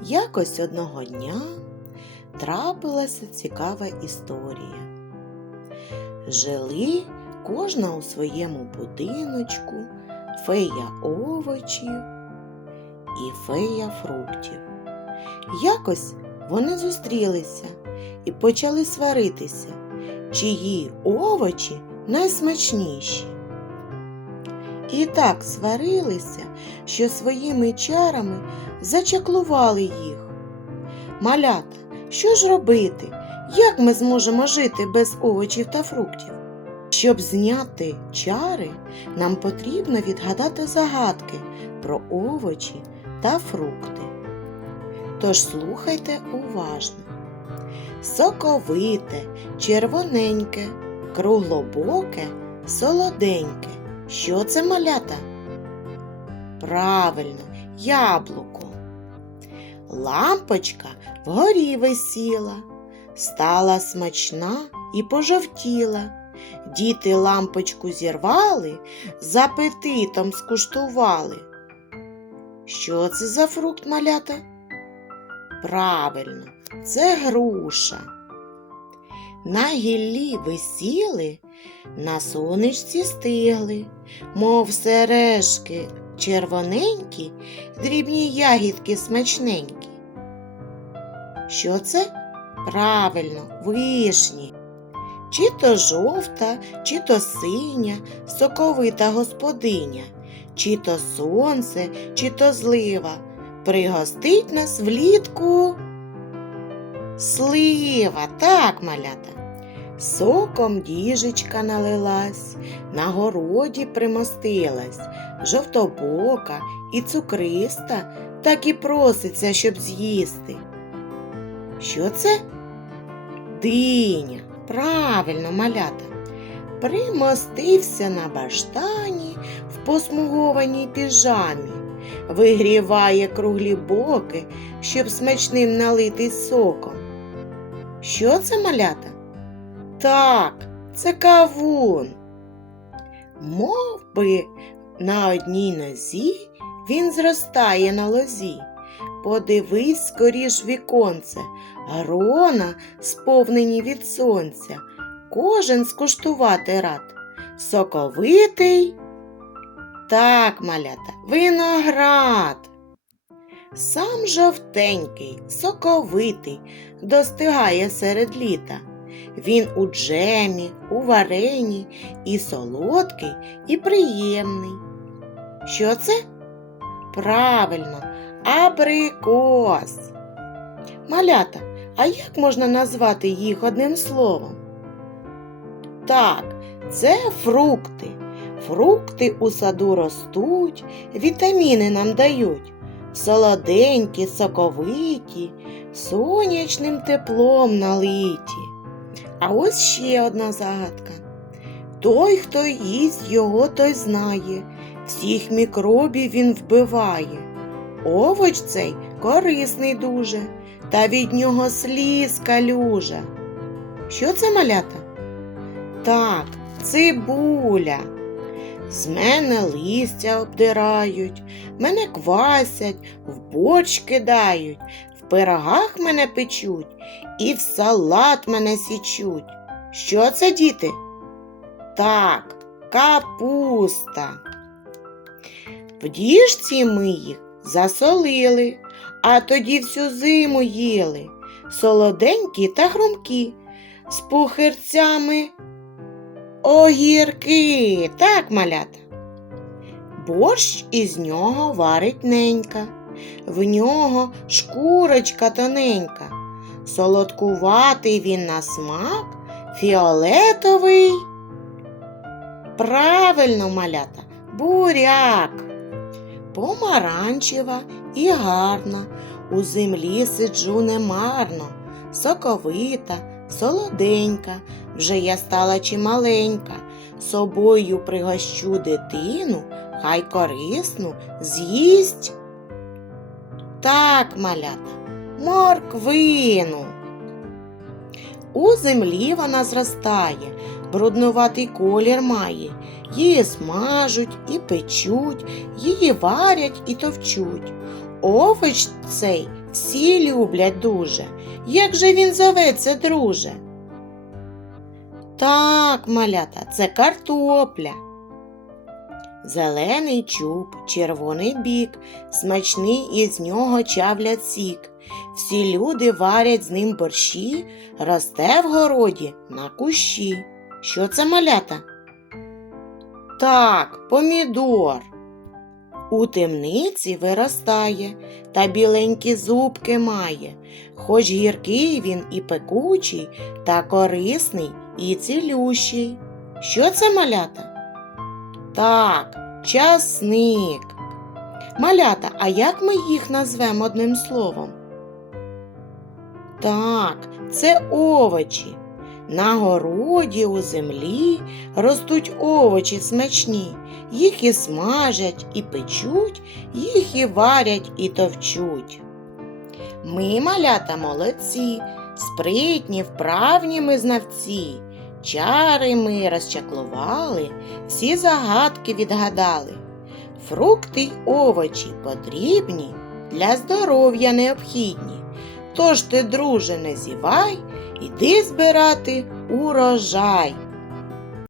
Якось одного дня трапилася цікава історія. Жили кожна у своєму будиночку фея овочів і фея фруктів. Якось вони зустрілися і почали сваритися, чиї овочі найсмачніші. І так сварилися, що своїми чарами зачаклували їх. Малята, що ж робити? Як ми зможемо жити без овочів та фруктів? Щоб зняти чари, нам потрібно відгадати загадки про овочі та фрукти. Тож слухайте уважно. Соковите, червоненьке, круглобоке, солоденьке. Що це малята? Правильно, яблуко. Лампочка вгорі висіла, стала смачна і пожовтіла. Діти лампочку зірвали, з апетитом скуштували. Що це за фрукт малята? Правильно, це груша. На гіллі висіли, на сонечці стигли, мов сережки червоненькі, дрібні ягідки смачненькі. Що це? Правильно, вишні. Чи то жовта, чи то синя, соковита господиня, чи то сонце, чи то злива. Пригостить нас влітку. Слива, так, малята. Соком діжечка налилась, на городі примостилась, жовтобока і цукриста, так і проситься, щоб з'їсти. Що це? Диня, правильно, малята. Примостився на баштані в посмугованій піжамі, вигріває круглі боки, щоб смачним налити соком. Що це малята? Так, це кавун. Мов би на одній нозі він зростає на лозі. Подивись скоріш віконце, грона сповнені від сонця. Кожен скуштувати рад. Соковитий. Так, малята, виноград. Сам жовтенький, соковитий, достигає серед літа. Він у джемі, у варені і солодкий, і приємний. Що це? Правильно, абрикос. Малята, а як можна назвати їх одним словом? Так, це фрукти. Фрукти у саду ростуть, вітаміни нам дають. Солоденькі, соковиті, сонячним теплом налиті. А ось ще одна загадка. Той, хто їсть його, той знає, всіх мікробів він вбиває. Овоч цей корисний дуже, та від нього сліз калюжа. Що це малята? Так, цибуля. З мене листя обдирають, мене квасять, в борщ кидають, пирогах мене печуть і в салат мене січуть. Що це, діти? Так, капуста. В діжці ми їх засолили, а тоді всю зиму їли, солоденькі та хрумкі, з пухирцями огірки, так, малята. Борщ із нього варить ненька, в нього шкурочка тоненька, солодкуватий він на смак, фіолетовий. Правильно, малята, буряк. Помаранчева і гарна, у землі сиджу немарно, соковита, солоденька, вже я стала чималенька, собою пригощу дитину, хай корисну з'їсть. Так, малята, морквину. У землі вона зростає, бруднуватий колір має, її смажуть і печуть, її варять і товчуть. Овоч цей всі люблять дуже. Як же він зоветься, друже? Так, малята, це картопля. Зелений чуб, червоний бік, смачний із нього чавлять сік. Всі люди варять з ним борщі, росте в городі на кущі. Що це малята? Так, помідор. У темниці виростає та біленькі зубки має. Хоч гіркий він і пекучий, та корисний і цілющий. Що це малята? Так, часник. Малята, а як ми їх назвемо одним словом? Так, це овочі. На городі у землі ростуть овочі смачні. Їх і смажать, і печуть, їх і варять, і товчуть. Ми, малята, молодці, спритні, вправні ми знавці. Чари ми розчаклували, всі загадки відгадали. Фрукти й овочі потрібні, для здоров'я необхідні. Тож ти, друже, не зівай, іди збирати урожай.